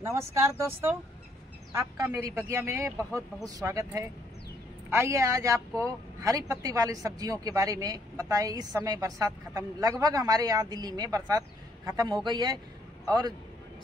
नमस्कार दोस्तों, आपका मेरी बगिया में बहुत बहुत स्वागत है। आइए आज आपको हरी पत्ती वाली सब्जियों के बारे में बताएं। इस समय बरसात खत्म, लगभग हमारे यहाँ दिल्ली में बरसात खत्म हो गई है और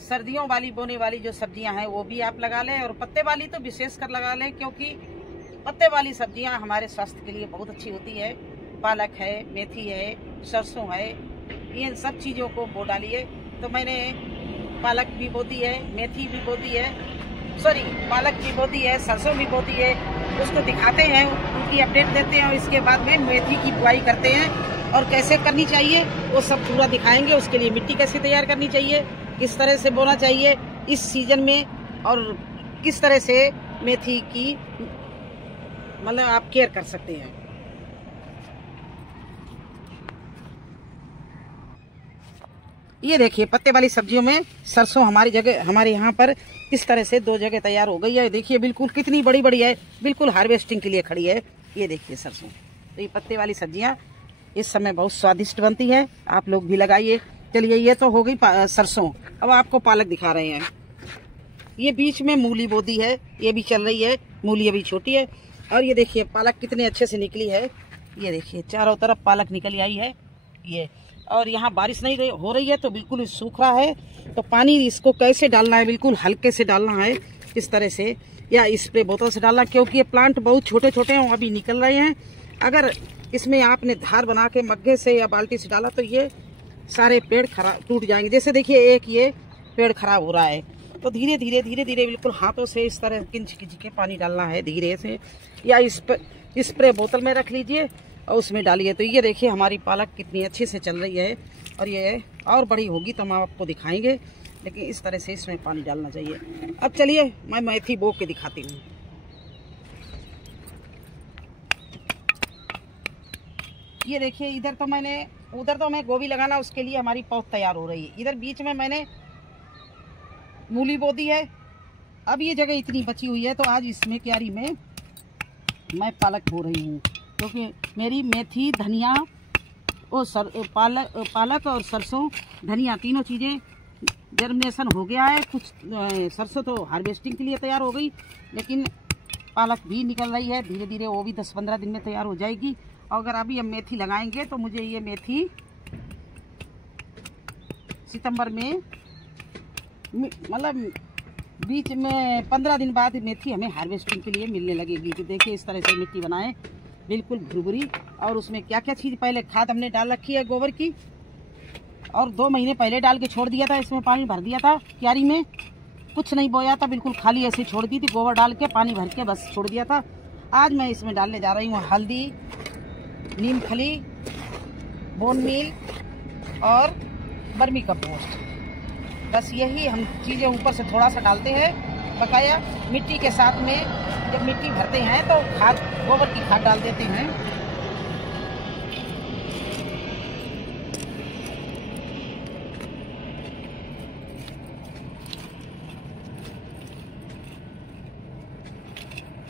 सर्दियों वाली बोने वाली जो सब्जियां हैं वो भी आप लगा लें और पत्ते वाली तो विशेष कर लगा लें, क्योंकि पत्ते वाली सब्जियां हमारे स्वास्थ्य के लिए बहुत अच्छी होती है। पालक है, मेथी है, सरसों है, इन सब चीज़ों को बो डालिए। तो मैंने पालक भी बोती है, मेथी भी बोती है, पालक भी बोती है, सरसों भी बोती है। उसको दिखाते हैं, उनकी अपडेट देते हैं और इसके बाद में मेथी की बुआई करते हैं और कैसे करनी चाहिए वो सब पूरा दिखाएंगे। उसके लिए मिट्टी कैसे तैयार करनी चाहिए, किस तरह से बोना चाहिए इस सीजन में और किस तरह से मेथी की मतलब आप केयर कर सकते हैं। ये देखिए पत्ते वाली सब्जियों में सरसों हमारे यहाँ पर इस तरह से 2 जगह तैयार हो गई है। देखिए बिल्कुल कितनी बड़ी बड़ी है, बिल्कुल हार्वेस्टिंग के लिए खड़ी है। ये देखिए सरसों। तो ये पत्ते वाली सब्जियाँ इस समय बहुत स्वादिष्ट बनती है, आप लोग भी लगाइए। चलिए ये तो हो गई सरसों। अब आपको पालक दिखा रहे हैं। ये बीच में मूली बोदी है, ये भी चल रही है, मूली अभी छोटी है। और ये देखिए पालक कितने अच्छे से निकली है। ये देखिए चारों तरफ पालक निकल आई है ये। और यहाँ बारिश नहीं हो रही है तो बिल्कुल सूख रहा है। तो पानी इसको कैसे डालना है, बिल्कुल हल्के से डालना है इस तरह से, या स्प्रे बोतल से डालना, क्योंकि ये प्लांट बहुत छोटे छोटे हैं, अभी निकल रहे हैं। अगर इसमें आपने धार बना के मग्गे से या बाल्टी से डाला तो ये सारे पेड़ खराब टूट जाएंगे। जैसे देखिए एक ये पेड़ खराब हो रहा है, तो धीरे धीरे बिल्कुल हाथों से इस तरह किंच के पानी डालना है धीरे से, या स्प्रे बोतल में रख लीजिए और उसमें डालिए। तो ये देखिए हमारी पालक कितनी अच्छे से चल रही है और ये और बड़ी होगी तो हम आपको दिखाएंगे, लेकिन इस तरह से इसमें पानी डालना चाहिए। अब चलिए मैं मेथी बो के दिखाती हूँ। ये देखिए उधर तो मैं गोभी लगाना, उसके लिए हमारी पौध तैयार हो रही है। इधर बीच में मैंने मूली बो दी है। अब ये जगह इतनी बची हुई है तो आज इसमें क्यारी में मैं पालक बो रही हूँ, क्योंकि मेरी मेथी, धनिया और पालक और सरसों, धनिया तीनों चीज़ें जर्मिनेशन हो गया है। कुछ सरसों तो हार्वेस्टिंग के लिए तैयार हो गई, लेकिन पालक भी निकल रही है धीरे धीरे, वो भी 10-15 दिन में तैयार हो जाएगी। और अगर अभी हम मेथी लगाएंगे तो मुझे ये मेथी सितंबर में मतलब बीच में 15 दिन बाद मेथी हमें हार्वेस्टिंग के लिए मिलने लगेगी। तो देखिए इस तरह से मिट्टी बनाएं बिल्कुल भुरभुरी। और उसमें क्या क्या चीज़, पहले खाद हमने डाल रखी है गोबर की, और 2 महीने पहले डाल के छोड़ दिया था। इसमें पानी भर दिया था क्यारी में, कुछ नहीं बोया था, बिल्कुल खाली ऐसे छोड़ दी थी, गोबर डाल के पानी भर के बस छोड़ दिया था। आज मैं इसमें डालने जा रही हूँ हल्दी, नीम खली, बोन मील और वर्मी कंपोस्ट। बस यही हम चीज़ें ऊपर से थोड़ा सा डालते हैं बकाया मिट्टी के साथ में। जब मिट्टी भरते हैं तो खाद, गोबर की खाद डाल देते हैं।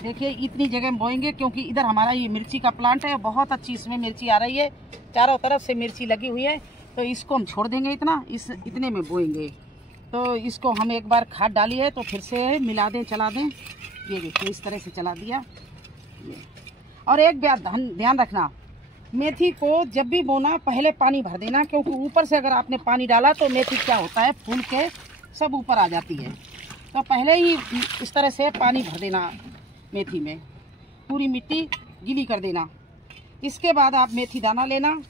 देखिए इतनी जगह में बोएंगे, क्योंकि इधर हमारा ये मिर्ची का प्लांट है, बहुत अच्छी इसमें मिर्ची आ रही है, चारों तरफ से मिर्ची लगी हुई है। तो इसको हम छोड़ देंगे इतने में बोएंगे। तो इसको हम एक बार खाद डाली है तो फिर से मिला दें, चला दें। ये देखिए इस तरह से चला दिया ये। और एक बात ध्यान रखना, मेथी को जब भी बोना पहले पानी भर देना, क्योंकि ऊपर से अगर आपने पानी डाला तो मेथी क्या होता है, फूल के सब ऊपर आ जाती है। तो पहले ही इस तरह से पानी भर देना मेथी में, पूरी मिट्टी गीली कर देना। इसके बाद आप मेथी दाना लेना।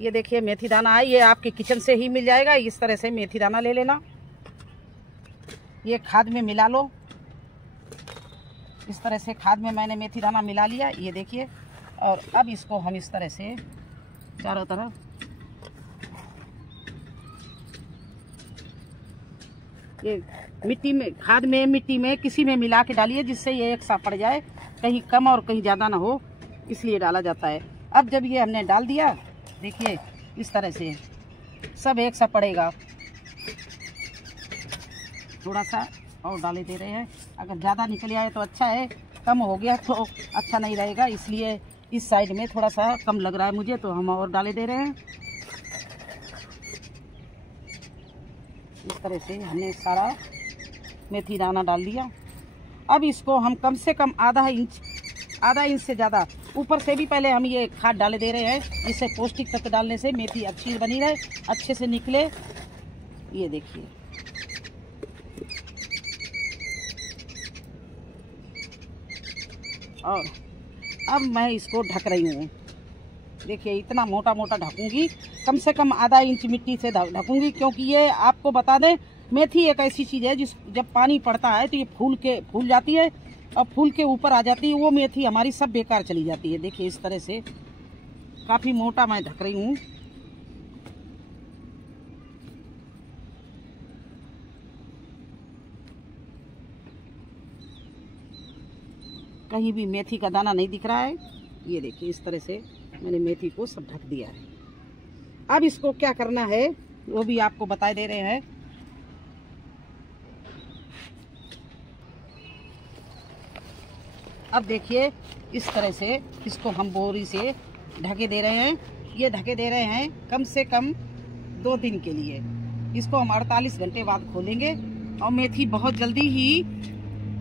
ये देखिए मेथी दाना है, ये आपके किचन से ही मिल जाएगा। इस तरह से मेथी दाना ले लेना, ये खाद में मिला लो। इस तरह से खाद में मैंने मेथी दाना मिला लिया, ये देखिए। और अब इसको हम इस तरह से चारों तरफ ये मिट्टी में, खाद में, मिट्टी में, किसी में मिला के डालिए, जिससे ये एक साथ पड़ जाए, कहीं कम और कहीं ज़्यादा ना हो, इसलिए डाला जाता है। अब जब ये हमने डाल दिया, देखिए इस तरह से सब एक सा पड़ेगा। थोड़ा सा और डाले दे रहे हैं, अगर ज़्यादा निकल आए तो अच्छा है, कम हो गया तो अच्छा नहीं रहेगा, इसलिए इस साइड में थोड़ा सा कम लग रहा है मुझे, तो हम और डाले दे रहे हैं। इस तरह से हमने सारा मेथी दाना डाल दिया। अब इसको हम कम से कम आधा इंच से ज़्यादा ऊपर से भी पहले हम ये खाद डाले दे रहे हैं, जिससे पौष्टिक तत्व डालने से मेथी अच्छी बनी रहे, अच्छे से निकले। ये देखिए, और अब मैं इसको ढक रही हूँ। देखिए इतना मोटा मोटा ढकूंगी, कम से कम आधा इंच मिट्टी से ढकूंगी, क्योंकि ये आपको बता दें मेथी एक ऐसी चीज़ है जब पानी पड़ता है तो ये फूल जाती है और फूल के ऊपर आ जाती है, वो मेथी हमारी सब बेकार चली जाती है। देखिए इस तरह से काफ़ी मोटा मैं ढक रही हूँ। कहीं भी मेथी का दाना नहीं दिख रहा है। ये देखिए इस तरह से मैंने मेथी को सब ढक दिया है। अब इसको क्या करना है वो भी आपको बता दे रहे हैं। अब देखिए इस तरह से इसको हम बोरी से ढके दे रहे हैं। ये ढके दे रहे हैं कम से कम 2 दिन के लिए। इसको हम 48 घंटे बाद खोलेंगे और मेथी बहुत जल्दी ही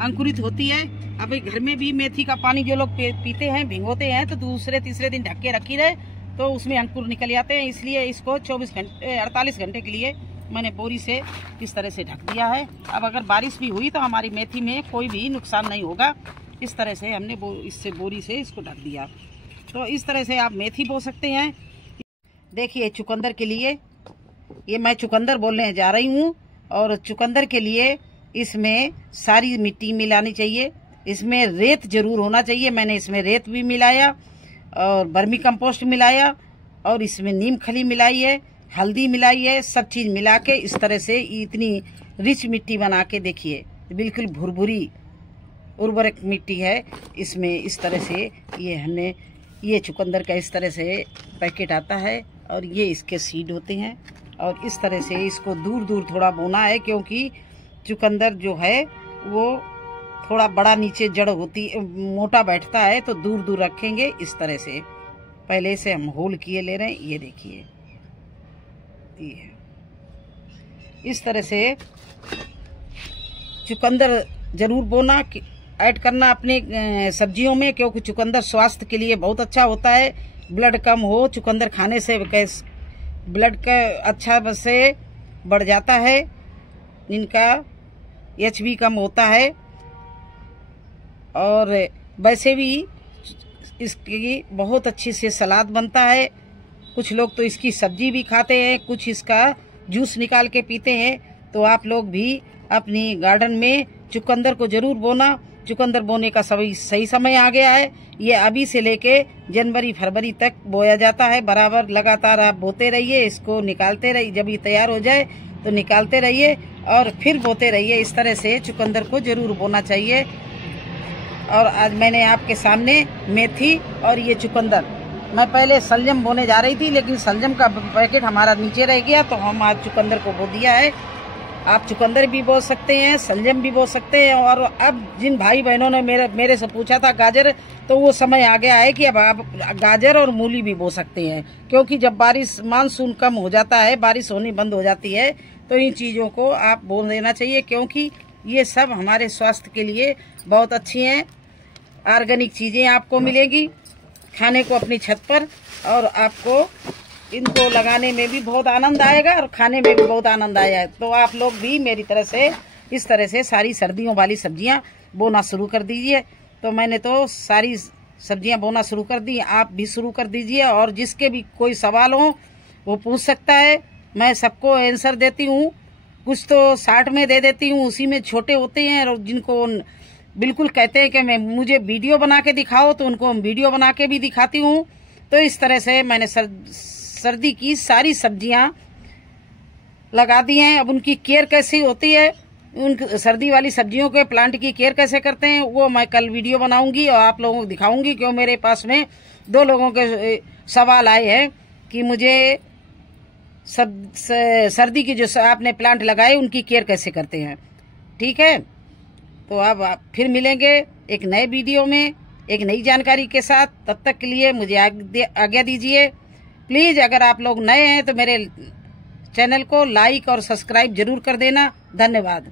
अंकुरित होती है। अब घर में भी मेथी का पानी जो लोग पीते हैं, भिगोते हैं, तो दूसरे तीसरे दिन ढक के रखी रहे तो उसमें अंकुर निकल जाते हैं। इसलिए इसको 48 घंटे के लिए मैंने बोरी से इस तरह से ढक दिया है। अब अगर बारिश भी हुई तो हमारी मेथी में कोई भी नुकसान नहीं होगा। इस तरह से हमने बोरी से इसको ढक दिया। तो इस तरह से आप मेथी बो सकते हैं। देखिए चुकंदर के लिए, ये मैं चुकंदर बोलने जा रही हूँ, और चुकंदर के लिए इसमें सारी मिट्टी मिलानी चाहिए। इसमें रेत जरूर होना चाहिए। मैंने इसमें रेत भी मिलाया और वर्मी कंपोस्ट मिलाया और इसमें नीम खली मिलाई है, हल्दी मिलाई है। सब चीज़ मिला के इस तरह से इतनी रिच मिट्टी बना के देखिए, बिल्कुल भुरभुरी उर्वरक मिट्टी है। इसमें इस तरह से ये चुकंदर का इस तरह से पैकेट आता है और ये इसके सीड होते हैं। और इस तरह से इसको दूर दूर थोड़ा बोना है, क्योंकि चुकंदर जो है वो थोड़ा बड़ा नीचे जड़ होती मोटा बैठता है, तो दूर दूर रखेंगे। इस तरह से पहले से हम होल किए ले रहे हैं। ये देखिए, ये इस तरह से चुकंदर जरूर बोना, ऐड करना अपने सब्जियों में, क्योंकि चुकंदर स्वास्थ्य के लिए बहुत अच्छा होता है। ब्लड कम हो, चुकंदर खाने से ब्लड का अच्छा से बढ़ जाता है, इनका HB कम होता है। और वैसे भी इसकी बहुत अच्छी से सलाद बनता है। कुछ लोग तो इसकी सब्जी भी खाते हैं, कुछ इसका जूस निकाल के पीते हैं। तो आप लोग भी अपनी गार्डन में चुकंदर को जरूर बोना। चुकंदर बोने का सही समय आ गया है। ये अभी से लेके जनवरी फरवरी तक बोया जाता है। बराबर लगातार आप बोते रहिए, इसको निकालते रहिए। जब ये तैयार हो जाए तो निकालते रहिए और फिर बोते रहिए। इस तरह से चुकंदर को जरूर बोना चाहिए। और आज मैंने आपके सामने मेथी और ये चुकंदर, मैं पहले सलजम बोने जा रही थी, लेकिन सलजम का पैकेट हमारा नीचे रह गया, तो हम आज चुकंदर को बो दिया है। आप चुकंदर भी बो सकते हैं, सलजम भी बो सकते हैं। और अब जिन भाई बहनों ने मेरे से पूछा था गाजर, तो वो समय आ गया है कि अब आप गाजर और मूली भी बो सकते हैं। क्योंकि जब मानसून कम हो जाता है, बारिश होनी बंद हो जाती है, तो इन चीज़ों को आप बो देना चाहिए, क्योंकि ये सब हमारे स्वास्थ्य के लिए बहुत अच्छी हैं। ऑर्गेनिक चीज़ें आपको मिलेगी खाने को अपनी छत पर, और आपको इनको लगाने में भी बहुत आनंद आएगा और खाने में भी बहुत आनंद आएगा। तो आप लोग भी मेरी तरह से इस तरह से सारी सर्दियों वाली सब्जियां बोना शुरू कर दीजिए। तो मैंने तो सारी सब्जियां बोना शुरू कर दी, आप भी शुरू कर दीजिए। और जिसके भी कोई सवाल हो वो पूछ सकता है, मैं सबको आंसर देती हूँ। कुछ तो 60 में दे देती हूँ, उसी में छोटे होते हैं। और जिनको बिल्कुल कहते हैं कि मुझे वीडियो बना के दिखाओ, तो उनको वीडियो बना के भी दिखाती हूँ। तो इस तरह से मैंने सर्दी की सारी सब्जियां लगा दी हैं। अब उनकी केयर कैसी होती है, उन सर्दी वाली सब्जियों के प्लांट की केयर कैसे करते हैं, वो मैं कल वीडियो बनाऊंगी और आप लोगों को दिखाऊंगी। क्यों मेरे पास में 2 लोगों के सवाल आए हैं कि मुझे सर्दी की जो आपने प्लांट लगाए उनकी केयर कैसे करते हैं। ठीक है, तो अब आप फिर मिलेंगे एक नए वीडियो में एक नई जानकारी के साथ। तब तक के लिए मुझे आज्ञा दीजिए। प्लीज़ अगर आप लोग नए हैं तो मेरे चैनल को लाइक और सब्सक्राइब जरूर कर देना। धन्यवाद।